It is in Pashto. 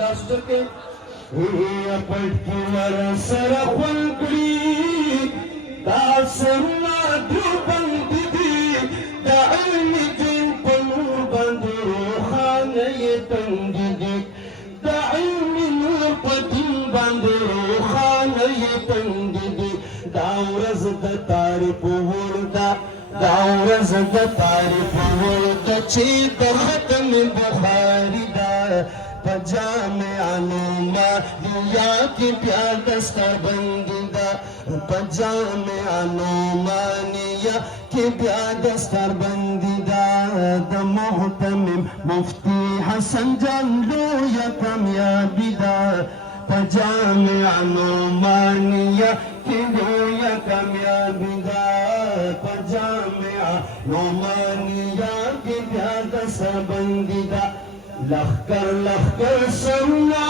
لاسټکه وی پټ کی ور سره خپل کړی دا سرنا درو باندې دي دا علم دین په نور باندې روخانه یې تنګ دي دا علم نور په دین باندې روخانه یې تنګ دي دا ورځ د تعریف وردا دا ورځ د تعریف وردا چې د ختم بخاری دا پجامع نعمانیہ کی پیار دستار بندی دا پجامع نعمانیہ کی پیار دستار بندی دا دا محتمم مفتی حسن جان لویا کامیابی دا پجامع نعمانیہ کی لویا کامیابی دا پجامع نعمانیہ کی پیار دستار بندی دا لخکر لخکر سرنا